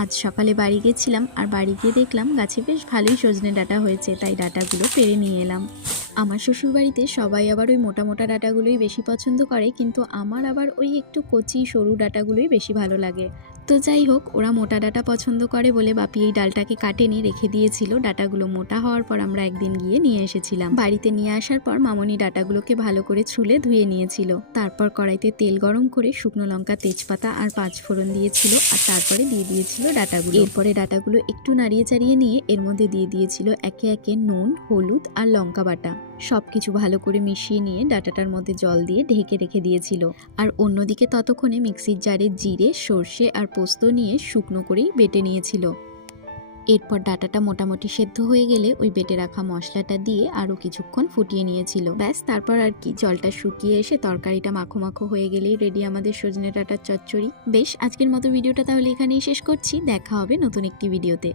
আজ সকালে বাড়ি গেছিলাম আর বাড়ি গিয়ে দেখলাম গাছে বেশ ভালোই সজনে ডাঁটা হয়েছে, তাই ডাঁটাগুলো পেড়ে নিয়ে এলাম। আমার শ্বশুরবাড়িতে সবাই আবার ওই মোটা মোটা ডাঁটাগুলোই বেশি পছন্দ করে, কিন্তু আমার আবার ওই একটু কচি সরু ডাঁটাগুলোই বেশি ভালো লাগে। তো যাই হোক, ওরা মোটা ডাঁটা পছন্দ করে বলে বাপি এই ডালটাকে কাটেনি, রেখে দিয়েছিল। ডাঁটাগুলো মোটা হওয়ার পর আমরা একদিন গিয়ে নিয়ে এসেছিলাম। বাড়িতে নিয়ে আসার পর মামনি ডাঁটাগুলোকে ভালো করে ছুলে ধুয়ে নিয়েছিল। তারপর কড়াইতে তেল গরম করে শুকনো লঙ্কা, তেজপাতা আর 5 ফোড়ন দিয়েছিল, আর তারপরে দিয়ে দিয়েছিল ডাঁটাগুলো। এরপরে ডাঁটাগুলো একটু নাড়িয়ে চাড়িয়ে নিয়ে এর মধ্যে দিয়ে দিয়েছিল একে একে নুন, হলুদ আর লঙ্কা বাটা। সবকিছু ভালো করে মিশিয়ে নিয়ে ডাঁটাটার মধ্যে জল দিয়ে ঢেকে রেখে দিয়েছিল। আর অন্যদিকে ততক্ষণে মিক্সির জারে জিরে, সর্ষে আর পোস্ত নিয়ে শুকনো করেই বেটে নিয়েছিল। এরপর ডাঁটাটা মোটামুটি সেদ্ধ হয়ে গেলে ওই বেটে রাখা মশলাটা দিয়ে আরও কিছুক্ষণ ফুটিয়ে নিয়েছিল। ব্যাস, তারপর আর কি, জলটা শুকিয়ে এসে তরকারিটা মাখো মাখো হয়ে গেলেই রেডি আমাদের সজনে ডাঁটার চচ্চড়ি। বেশ, আজকের মতো ভিডিওটা তাহলে এখানেই শেষ করছি। দেখা হবে নতুন একটি ভিডিওতে।